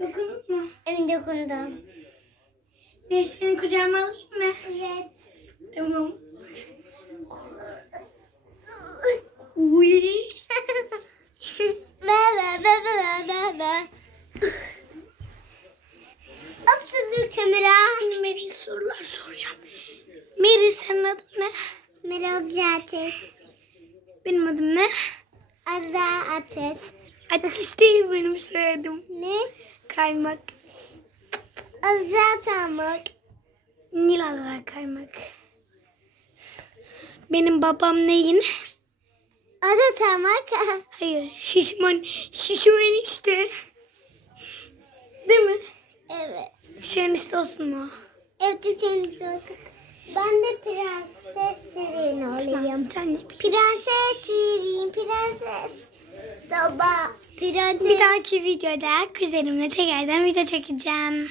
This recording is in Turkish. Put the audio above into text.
Dokundun mu? Evet dokundum. Bir senin kucağıma alayım mı? Evet. Tamam. Uy. Be be be be be be. Absolut. Şimdi Meri sorular soracağım. Meri senin adın ne? Merak zaten. Benim adım ne? Azza ateş. Ateş değil benim soyadım. Ne? Kaymak. Azza tamak. Nil alarak kaymak. Benim babam neyin? Adı tamak. Hayır şişman. Şişo enişte. Değil mi? evet. Şişo enişte olsun mu? Evet senin çocuk. Ben de prenses Şirin olayım. Sen de. Prenses Şirin, prenses. Baba. Bir dahaki videoda kuzenimle tekrardan video çekeceğim.